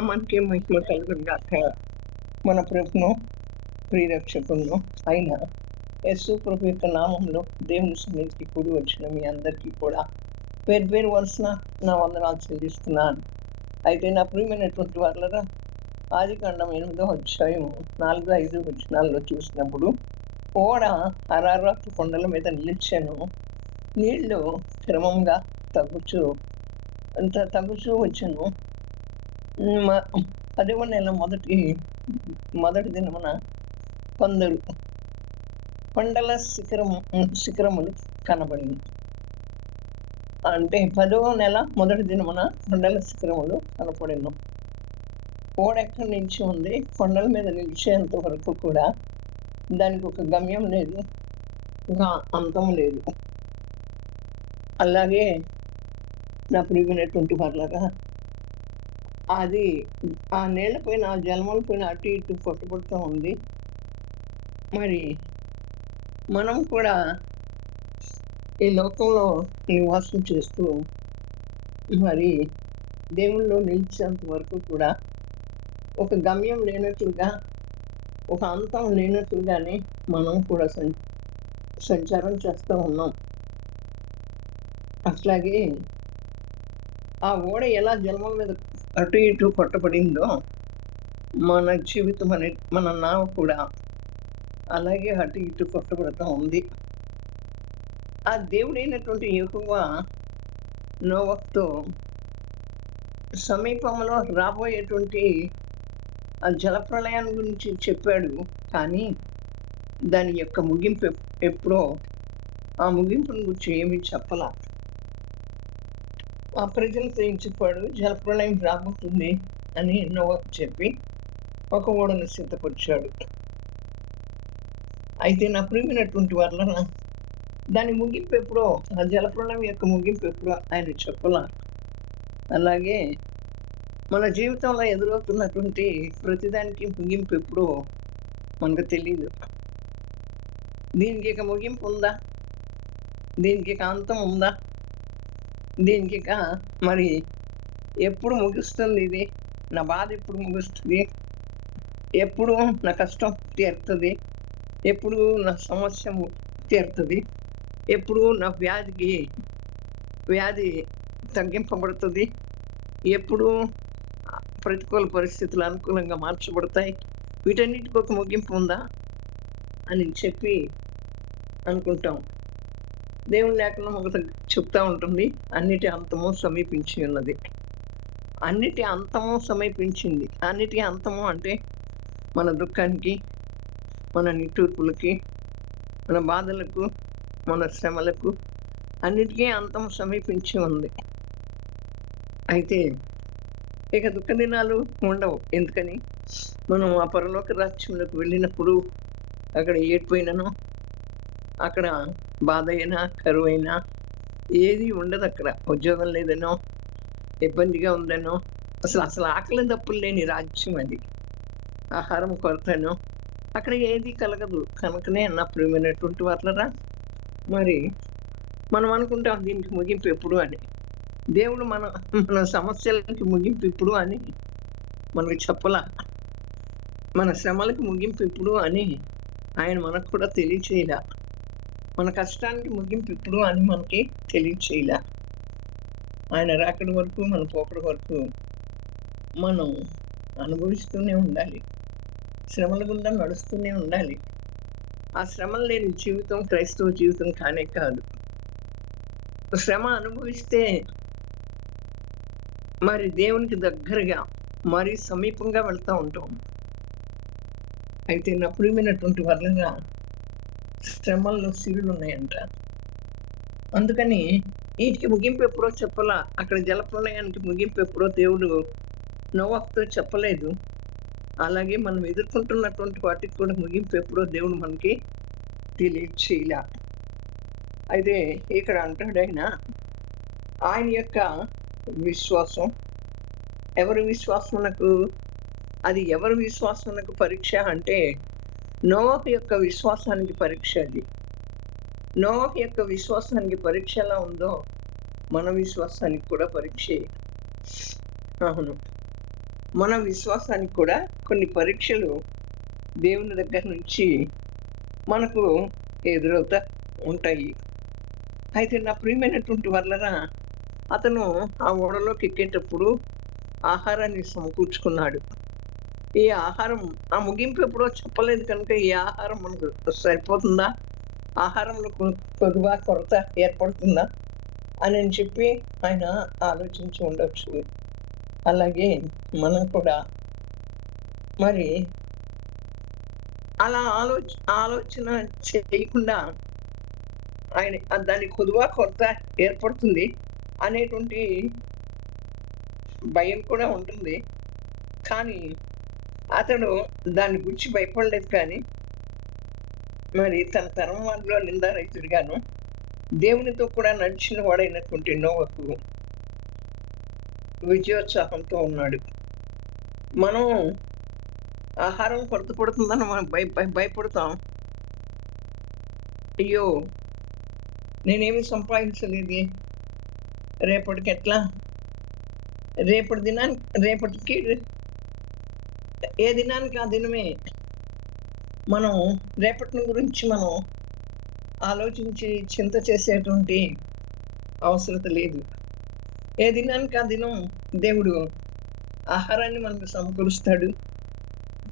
నామానికి మహిమ కలుగును గాక. మన ప్రభును ప్రియరక్షకులను అయిన యేసు ప్రభు యొక్క నామంలో దేవుని సన్నిధికి కూడి వచ్చిన మీ అందరికీ కూడా వేరు వరుసన నా వందనాలు చెల్లిస్తున్నాను. అయితే నా ప్రియమైనటువంటి వాళ్ళరా, ఆదికాండం 8వ అధ్యాయము 4-5 వచనాల్లో చూసినప్పుడు ఓడ అరారాతు కొండల మీద నిలిచాను, నీళ్లు క్రమంగా తగ్గుచూ వచ్చాను. 10వ నెల మొదటి దినమున కొందరు కొండల శిఖరములు కనబడింది. అంటే 10వ నెల మొదటి దినమున కొండల శిఖరములు కనపడిను. ఓడ ఎక్కడి నుంచి ఉంది, కొండల మీద నిలిచేంత వరకు కూడా దానికి ఒక గమ్యం లేదు, ఒక అంతం లేదు. అలాగే నా ప్రియమైనటువంటి వాళ్ళరా, అది ఆ నీళ్ల పైన, ఆ జలముల పైన అటు ఇటు కొట్టుబడుతూ ఉంది. మరి మనం కూడా ఈ లోకంలో నివాసం చేస్తూ మరి దేవుల్లో నిలిచేంత వరకు కూడా ఒక గమ్యం లేనట్లుగా, ఒక అంతం లేనట్లుగానే మనం కూడా సంచారం చేస్తూ ఉన్నాం. అట్లాగే ఆ ఓడ ఎలా జలముల మీద అటు ఇటు కొట్టబడిందో, మన జీవితం మన నావ కూడా అలాగే అటు ఇటు కొట్టబడుతూ ఉంది. ఆ దేవుడైనటువంటి యెహోవా నోవహుతో సమీపంలో రాబోయేటువంటి ఆ జలప్రళయాన్ని గురించి చెప్పాడు. కానీ దాని యొక్క ముగింపు ఎప్పుడో, ఆ ముగింపుని గురించి ఏమీ చెప్పలా. ఆ ప్రజలతో ఏం చెప్పాడు, జలప్రళయం రాబోతుంది అని నోవహు చెప్పి ఒక ఓడను సిద్ధపరిచాడు. అయితే నా ప్రియమైనటువంటి వాళ్ళ, దాని ముగింపు ఎప్పుడో, ఆ జలప్రళయం యొక్క ముగింపు ఎప్పుడో ఆయన చెప్పలా. అలాగే మన జీవితంలో ఎదురవుతున్నటువంటి ప్రతిదానికి ముగింపు ఎప్పుడో మనకు తెలియదు. దీనికి ఇక ముగింపు ఉందా, దీనికి ఇక అంతం ఉందా, దీనికి ఇక మరి ఎప్పుడు ముగుస్తుంది, ఇది నా బాధ ఎప్పుడు ముగుస్తుంది, ఎప్పుడు నా కష్టం తీరుతుంది, ఎప్పుడు నా సమస్య తీరుతుంది, ఎప్పుడు నా వ్యాధి తగ్గింపబడుతుంది, ఎప్పుడు ప్రతికూల పరిస్థితులు అనుకూలంగా మార్చబడతాయి, వీటన్నిటికి ఒక ముగింపు ఉందా అని చెప్పి అనుకుంటాం. దేవుని లేఖనం ఒకటి చెప్తా ఉంటుంది, అన్నిటి అంతము సమీపించి ఉన్నది. అన్నిటి అంతము సమీపించింది. అన్నిటి అంతము అంటే మన దుఃఖానికి, మన నిట్టూర్పులకి, మన బాధలకు, మన శ్రమలకు అన్నిటికీ అంతం సమీపించి ఉంది. అయితే ఇక దుఃఖ దినాలు ఉండవు. ఎందుకని, మనం ఆ పరలోక రాజ్యంలోకి వెళ్ళినప్పుడు అక్కడ ఏడిపోయినను, అక్కడ బాధ అయినా, కరువు అయినా ఏది ఉండదు. అక్కడ ఉద్యోగం లేదనో, ఇబ్బందిగా ఉందనో, అసలు ఆకలి దప్పులు లేని రాజ్యం అది. ఆహారం కొరతనో అక్కడ ఏది కలగదు. కనుకనే నా ప్రియమైనటువంటి వాళ్ళరా, మరి మనం అనుకుంటాం దీనికి ముగింపు ఎప్పుడు అని. దేవుడు మన సమస్యలకి ముగింపు ఇప్పుడు అని మనకు చెప్పలా. మన శ్రమలకు ముగింపు ఇప్పుడు అని ఆయన మనకు కూడా తెలియచేయలా. మన కష్టానికి ముగింపు ఇప్పుడు అని మనకి తెలియచేయలా. ఆయన రాకడి వరకు, మన పోకడి వరకు మనం అనుభవిస్తూనే ఉండాలి, శ్రమల గుండా నడుస్తూనే ఉండాలి. ఆ శ్రమలు లేని జీవితం క్రైస్తవ జీవితం కానే కాదు. శ్రమ అనుభవిస్తే మరి దేవునికి దగ్గరగా, మరి సమీపంగా వెళ్తూ ఉంటాం. అయితే నా ప్రియమైనటువంటి వాళ్ళగా, శ్రమల్లో సిరులు ఉన్నాయంట. అందుకని వీటికి ముగింపు ఎప్పుడో చెప్పలా. అక్కడ జలప్రళయానికి ముగింపు ఎప్పుడో దేవుడు నోవహుతో చెప్పలేదు. అలాగే మనం ఎదుర్కొంటున్నటువంటి వాటికి కూడా ముగింపు ఎప్పుడో దేవుడు మనకి తెలియచేయలా. అయితే ఇక్కడ అంటాడు ఆయన యొక్క విశ్వాసం, ఎవరి విశ్వాసమునకు, అది ఎవరి విశ్వాసమునకు పరీక్ష అంటే నోవహు యొక్క విశ్వాసానికి పరీక్ష. అది నోవహు యొక్క విశ్వాసానికి పరీక్ష ఎలా ఉందో మన విశ్వాసానికి కూడా పరీక్షే. అవును, మన విశ్వాసానికి కూడా కొన్ని పరీక్షలు దేవుని దగ్గర నుంచి మనకు ఎదురవుతా ఉంటాయి. అయితే నా ప్రియమైనటువంటి వాళ్ళరా, అతను ఆ ఓడలోకి ఎక్కేటప్పుడు ఆహారాన్ని సమకూర్చుకున్నాడు. ఈ ఆహారం ఆ ముగింపు ఎప్పుడో చెప్పలేదు కనుక ఈ ఆహారం మనకు సరిపోతుందా? ఆహారంలో కొదువ కొరత ఏర్పడుతుందా అని చెప్పి ఆయన ఆలోచించి ఉండొచ్చు. అలాగే మనం కూడా మరి అలా ఆలోచన చేయకుండా ఆయన దాని కొదువ కొరత ఏర్పడుతుంది అనేటువంటి భయం కూడా ఉంటుంది. కానీ అతడు దాన్ని గురించి భయపడలేదు. కానీ మరి తన తరం వారిలో నిందారహితుడిగాను దేవునితో కూడా నడిచిన వాడైనటువంటి నోవహు విజయోత్సాహంతో ఉన్నాడు. మనం ఆహారం కొరత పడుతుందని మనం భయపడతాం. అయ్యో, నేనేమి సంపాదించలేదు, రేపటికి ఎట్లా, రేపటికి ఏ దినానికి ఆ దినమే మనం రేపటి గురించి మనం ఆలోచించి చింత చేసేటువంటి అవసరత లేదు. ఏ దినానికి ఆ దినం దేవుడు ఆహారాన్ని మనకు సమకూరుస్తాడు.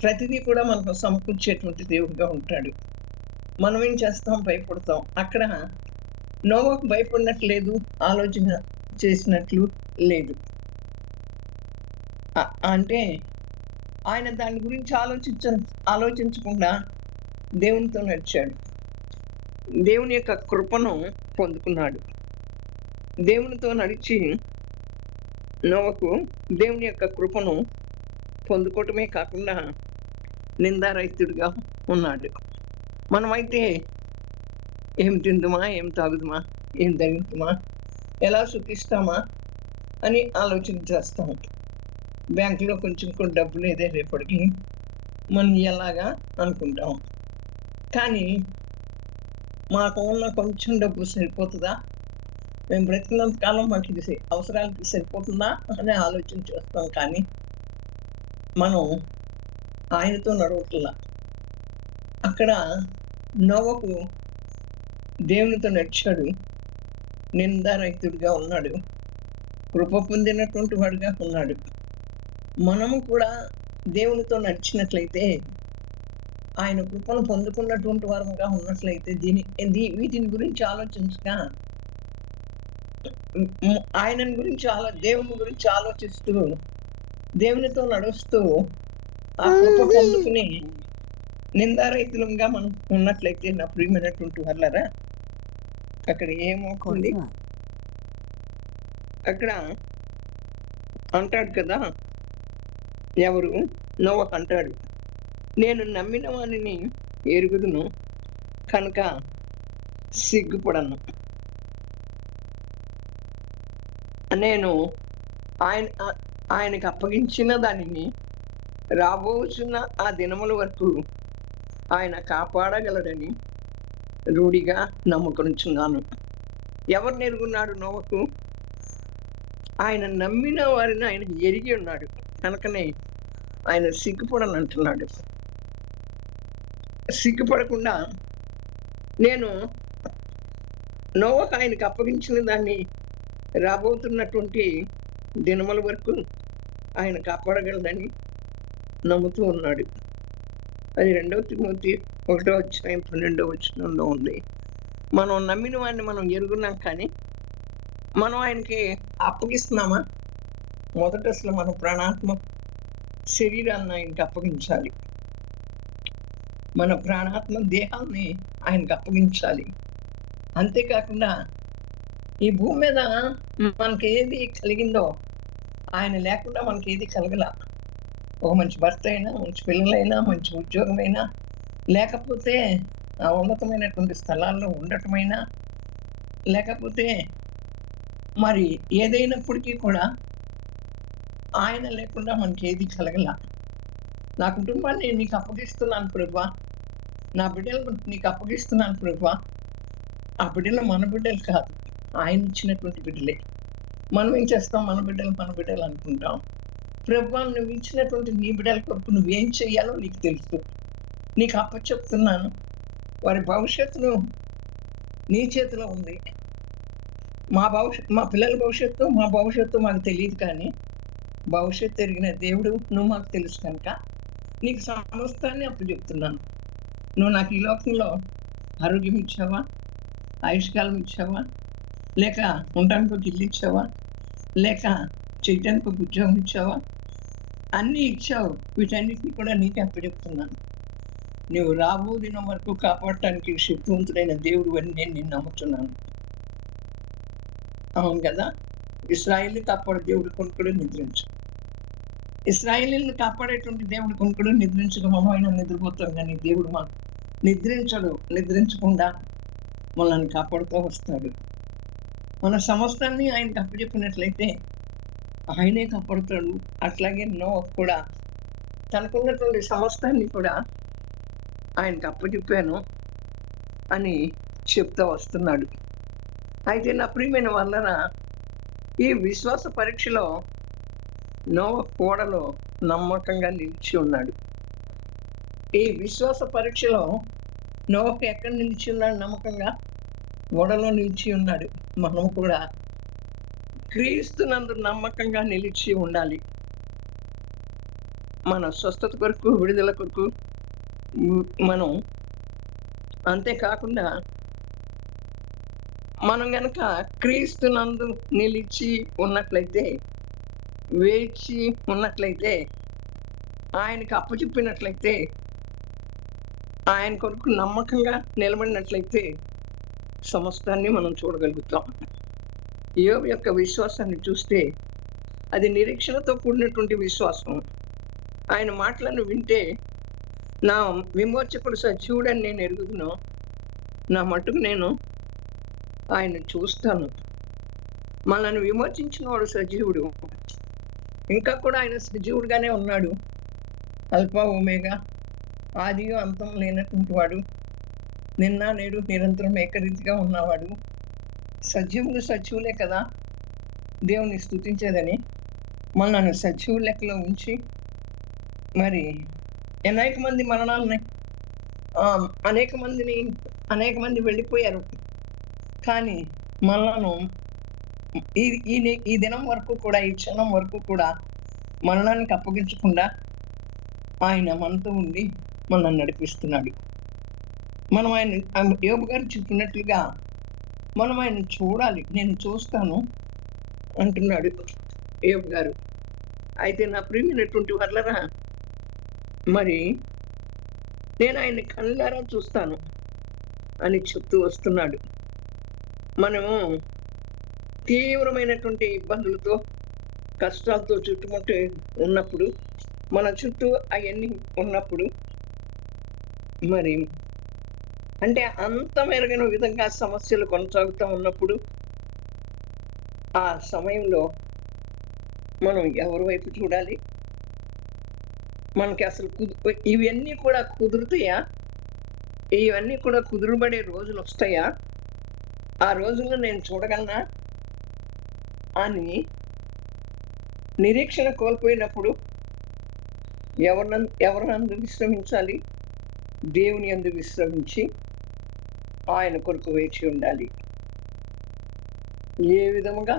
ప్రతిదీ కూడా మనకు సమకూర్చేటువంటి దేవుడిగా ఉంటాడు. మనం ఏం చేస్తాం? భయపడతాం. అక్కడ నోవహు భయపడినట్లేదు, ఆలోచన చేసినట్లు లేదు. అంటే ఆయన దాని గురించి ఆలోచించకుండా దేవునితో నడిచాడు. దేవుని యొక్క కృపను పొందుకున్నాడు. దేవునితో నడిచి నోవహు దేవుని యొక్క కృపను పొందుకోవటమే కాకుండా నిందారహితుడిగా ఉన్నాడు. మనమైతే ఏం తిందుమా, ఏం తాగుదుమా, ఏం ధరిద్దుమా, ఎలా సుఖిస్తామా అని ఆలోచన చేస్తాం. బ్యాంకులో కొంచెం కూడా డబ్బు లేదే రేపటికి, మనం ఎలాగా అనుకుంటాం. కానీ మాకు ఉన్న కొంచెం డబ్బు సరిపోతుందా, మేము బ్రతికినంత కాలం మాకు ఇది అవసరాలకి సరిపోతుందా అని ఆలోచన చేస్తాం. కానీ మనం ఆయనతో నడవట్లా. అక్కడ నోవహు దేవునితో నడిచాడు, నిందారహితుడిగా ఉన్నాడు, కృప పొందినటువంటి వాడుగా ఉన్నాడు. మనము కూడా దేవునితో నడిచినట్లయితే, ఆయన కృపను పొందుకున్నటువంటి వారముగా ఉన్నట్లయితే వీటిని గురించి ఆలోచించక ఆయనని గురించి దేవుని గురించి ఆలోచిస్తూ దేవునితో నడుస్తూ ఆ కృప పొందుకుని నిందారహితులంగా మనం ఉన్నట్లయితే నా ప్రియమైనటువంటి వాళ్ళరా, అక్కడ ఏమవుతుంది? అక్కడ అంటాడు కదా, ఎవరు? నోవహు అంటాడు, నేను నమ్మిన వానిని ఎరుగుదును కనుక సిగ్గుపడను. నేను ఆయనకు అప్పగించిన దానిని రాబోచున్న ఆ దినముల వరకు ఆయన కాపాడగలడని రూఢిగా నమ్ముకొనుచున్నాను. ఎవరిని ఎరుగున్నాడు నోవహు? ఆయన నమ్మిన వారిని ఆయన ఎరిగి ఉన్నాడు కనుకనే ఆయన సిగ్గుపడని అంటున్నాడు. సిగ్గుపడకుండా నేను నోవహు ఆయనకు అప్పగించిన దాన్ని రాబోతున్నటువంటి దినముల వరకు ఆయన కాపాడగలడని నమ్ముతూ ఉన్నాడు. అది 2 తిమోతి 1:12 ఉంది. మనం నమ్మిన వాడిని మనం ఎరుగున్నాం, కానీ మనం ఆయనకి అప్పగిస్తున్నామా? మొదట అసలు మన ప్రాణాత్మ శరీరాన్ని ఆయనకి అప్పగించాలి. మన ప్రాణాత్మ దేహాన్ని ఆయనకి అప్పగించాలి. అంతేకాకుండా ఈ భూమి మీద మనకి ఏది కలిగిందో ఆయన లేకుండా మనకి ఏది కలగల. ఒక మంచి భర్త అయినా, మంచి పిల్లలైనా, మంచి ఉద్యోగమైనా, లేకపోతే ఆ ఉన్నతమైనటువంటి స్థలాల్లో ఉండటమైనా, లేకపోతే మరి ఏదైనప్పటికీ కూడా ఆయన లేకుండా మనకి ఏది కలగల. నా కుటుంబాన్ని నీకు అప్పగిస్తున్నాను ప్రభువా, నా బిడ్డలు నీకు అప్పగిస్తున్నాను ప్రభువా. ఆ బిడ్డలు మన బిడ్డలు కాదు, ఆయన ఇచ్చినటువంటి బిడ్డలే. మనం ఏం చేస్తాం? మన బిడ్డలు అనుకుంటాం. ప్రభువా, నువ్వు ఇచ్చినటువంటి నీ బిడ్డల కొరకు నువ్వేం చెయ్యాలో నీకు తెలుసు. నీకు అప్పచెప్తున్నాను. వారి భవిష్యత్తును నీ చేతిలో ఉంది. మా పిల్లల భవిష్యత్తు, మా భవిష్యత్తు మాకు తెలియదు, కానీ భవిష్యత్తు ఎరిగిన దేవుడు నువ్వు మాకు తెలుసు కనుక నీకు సమస్తాన్ని అప్పచెప్తున్నాను. నువ్వు నాకు ఈ లోకంలో ఆరోగ్యం ఇచ్చావా, ఆయుష్కాలం ఇచ్చావా, లేక ఉండడానికి ఒక ఇల్లు ఇచ్చావా, లేక చేయటానికి ఒక ఉద్యోగం ఇచ్చావా, అన్నీ ఇచ్చావు. వీటన్నిటిని కూడా నీకే అప్పచెప్తున్నాను. నువ్వు రాబో దినం వరకు కాపాడటానికి శక్తివంతుడైన దేవుడు అని నేను నిన్ను నమ్ముతున్నాను. అవును కదా. ఇశ్రాయేలుని కాపాడే దేవుడు కొనుక్కుడు నిద్రించు. ఇశ్రాయేలుని కాపాడేటువంటి దేవుడు కొనుక్కుడు నిద్రించక మనం నిద్రపోతాం, కానీ దేవుడు మాకు నిద్రించడు. నిద్రించకుండా మనల్ని కాపాడుతూ వస్తాడు. మన సమస్తాన్ని ఆయనకు అప్పచెప్పినట్లయితే ఆయనే కాపాడుతాడు. అట్లాగే నోవహు కూడా తనకున్నటువంటి సమస్తాన్ని కూడా ఆయనకు అప్పచెప్పాను అని చెప్తూ వస్తున్నాడు. అయితే నా ప్రియమైన వలన ఈ విశ్వాస పరీక్షలో నోవహు ఓడలో నమ్మకంగా నిలిచి ఉన్నాడు. ఈ విశ్వాస పరీక్షలో నోవహు ఎక్కడ నిలిచి ఉన్నాడు? నమ్మకంగా ఓడలో నిలిచి ఉన్నాడు. మనం కూడా క్రీస్తునందు నమ్మకంగా నిలిచి ఉండాలి. మన స్వస్థత కొరకు, విడుదల కొరకు మనం, అంతేకాకుండా మనం గనక క్రీస్తునందు నిలిచి ఉన్నట్లయితే, వేచి ఉన్నట్లయితే, ఆయనకు అప్పచెప్పినట్లయితే, ఆయన కొరకు నమ్మకంగా నిలబడినట్లయితే సమస్తాన్ని మనం చూడగలుగుతాం. యోబు యొక్క విశ్వాసాన్ని చూస్తే అది నిరీక్షణతో కూడినటువంటి విశ్వాసం. ఆయన మాటలను వింటే, నా విమోచకుడు సజీవుడని నేను ఎరుగుదును, నా మట్టుకు నేను ఆయన చూస్తాను. మనల్ని విమోచించిన వాడు సజీవుడు. ఇంకా కూడా ఆయన సజీవుడుగానే ఉన్నాడు. అల్ఫా ఒమేగా, ఆదియు అంతం లేనటువంటి వాడు, నిన్న నేడు నిరంతరం ఏకరీతిగా ఉన్నవాడు. సజీవులు సజీవులే కదా దేవుని స్తుతించేదని మనల్ని సజీవుల లెక్కలో ఉంచి, మరి అనేక మంది మరణాలని, అనేక మంది వెళ్ళిపోయారు, కానీ మనలను ఈ దినం వరకు కూడా, ఈ క్షణం వరకు కూడా మరణానికి అప్పగించకుండా ఆయన మనతో ఉండి మనల్ని నడిపిస్తున్నాడు. మనం ఆయన, యోబు గారు చెప్పినట్లుగా మనం ఆయన చూడాలి. నేను చూస్తాను అంటున్నాడు యోబు గారు. అయితే నా ప్రియమైనటువంటి వాళ్ళరా, మరి నేను ఆయన్ని కళ్ళారా చూస్తాను అని చెప్తూ వస్తున్నాడు. మనము తీవ్రమైనటువంటి ఇబ్బందులతో, కష్టాలతో చుట్టుముట్టి ఉన్నప్పుడు, మన చుట్టూ అవన్నీ ఉన్నప్పుడు, మరి అంటే అంత మెరుగైన విధంగా సమస్యలు కొనసాగుతూ ఉన్నప్పుడు, ఆ సమయంలో మనం ఎవరి వైపు చూడాలి? మనకి అసలు ఇవన్నీ కూడా కుదురుతాయా? ఇవన్నీ కూడా కుదురుబడే రోజులు వస్తాయా? ఆ రోజుల్లో నేను చూడగలనా అని నిరీక్షణ కోల్పోయినప్పుడు ఎవరినందు విశ్రమించాలి? దేవుని యందు విశ్రమించి ఆయన కొరకు వేచి ఉండాలి. ఏ విధముగా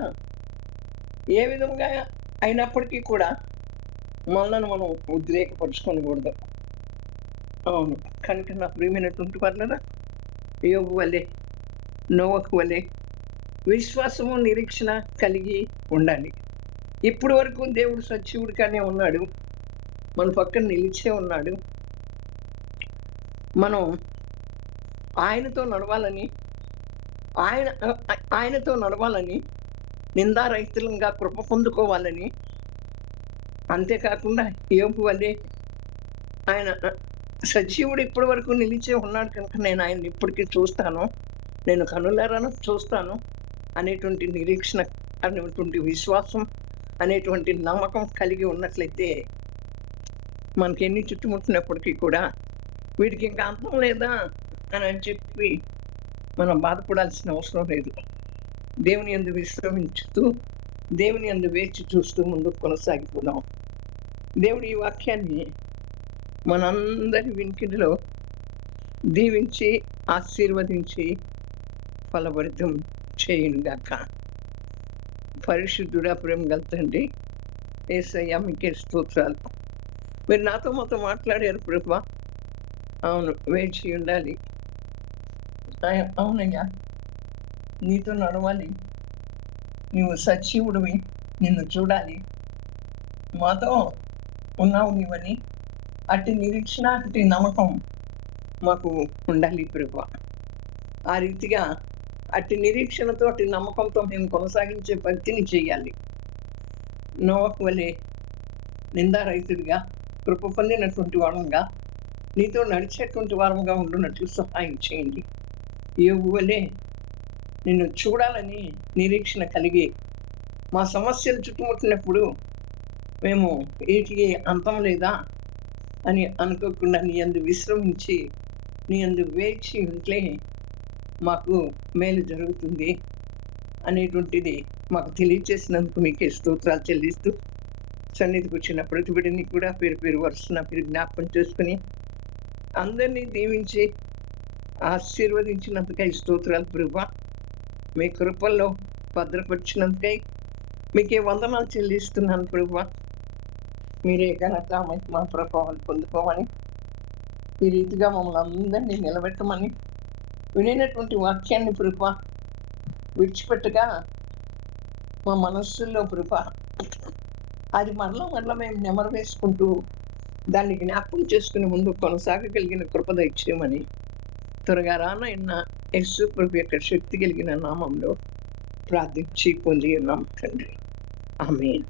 అయినప్పటికీ కూడా మనల్ని మనం ఉద్రేకపరుచుకోకూడదు. అవును, కనుక నా ప్రియమైనటువంటి వాళ్ళరా, యోబు వలె, నోవహు వలె విశ్వాసము, నిరీక్షణ కలిగి ఉండాలి. ఇప్పటి వరకు దేవుడు సజీవుడిగానే ఉన్నాడు, మన పక్కన నిలిచే ఉన్నాడు. మనం ఆయనతో నడవాలని, నిందారహితంగా కృప పొందుకోవాలని, అంతేకాకుండా యోబు వలె ఆయన సజీవుడు ఇప్పటి వరకు నిలిచే ఉన్నాడు కనుక నేను ఆయన ఇప్పటికీ చూస్తాను, నేను కనులారా చూస్తాను అనేటువంటి నిరీక్షణ, అనేటువంటి విశ్వాసం, అనేటువంటి నమ్మకం కలిగి ఉన్నట్లయితే మనకి ఎన్ని చుట్టుముట్టినప్పటికీ కూడా వీడికి ఇంకా అంతం లేదా అని చెప్పి మనం బాధపడాల్సిన అవసరం లేదు. దేవుని యందు విశ్రమించుతూ, దేవుని యందు వేచి చూస్తూ ముందుకు కొనసాగిపోదాం. దేవుడి ఈ వాక్యాన్ని మనందరి వినికిడిలో దీవించి ఆశీర్వదించి ఫలభరితం చేయునుగాక. పరిశుద్ధుడా, ప్రేమ గల తండ్రి, యేసయ్యా మీకే స్తోత్రాలు. మీరు నాతో మాతో మాట్లాడారు ప్రభువా. అవును, వేచి ఉండాలి. అవునయ్యా, నీతో నడవాలి. నీవు సజీవుడివి, నిన్ను చూడాలి. మాతో ఉన్నావు నీవని అట్టి నిరీక్షణ, అట్టి నమ్మకం మాకు ఉండాలి ప్రభువా. ఆ రీతిగా అట్టి నిరీక్షణతో, అట్టి నమ్మకంతో మేము కొనసాగించే భక్తిని చేయాలి. నోవహు వలె నిందారహితుడిగా, కృప పొందినటువంటి వారంగా, నీతో నడిచేటువంటి వారంగా ఉండున్నట్లు సహాయం చేయండి. యోబు వలె నిన్ను చూడాలని నిరీక్షణ కలిగి, మా సమస్యలు చుట్టుముట్టినప్పుడు మేము వీటికి అంతం లేదా అని అనుకోకుండా నీ యందు విశ్రమించి, నీ యందు వేచి ఉంటే మాకు మేలు జరుగుతుంది అనేటువంటిది మాకు తెలియజేసినందుకు మీకే స్తోత్రాలు చెల్లిస్తూ, సన్నిధికి వచ్చిన ప్రతి బిడ్డని కూడా పేరు పేరు వరుసన మీరు జ్ఞాపకం చేసుకుని అందరినీ దీవించి ఆశీర్వదించినందుకై స్తోత్రాలు ప్రభువా. మీ కృపల్లో భద్రపరిచినందుకై మీకే వందనాలు చెల్లిస్తున్నాను ప్రభువా. మీరే ఘనత మా ప్రభావాలు పొందుకోమని, ఈ రీతిగా మమ్మల్ని అందరినీ నిలబెట్టమని, వినినటువంటి వాక్యాన్ని ప్రభువా విడిచిపెట్టగా మా మనస్సుల్లో ప్రభువా అది మరలా మేము నెమరు వేసుకుంటూ దాన్ని జ్ఞాపకం చేసుకుని ముందు కొనసాగగలిగిన కృప దయచేయమని త్వరగా రానైనా యేసు ప్రభు యొక్క శక్తి కలిగిన నామంలో ప్రార్థించి పొంది ఉన్నాం తండ్రి. ఆమేన్.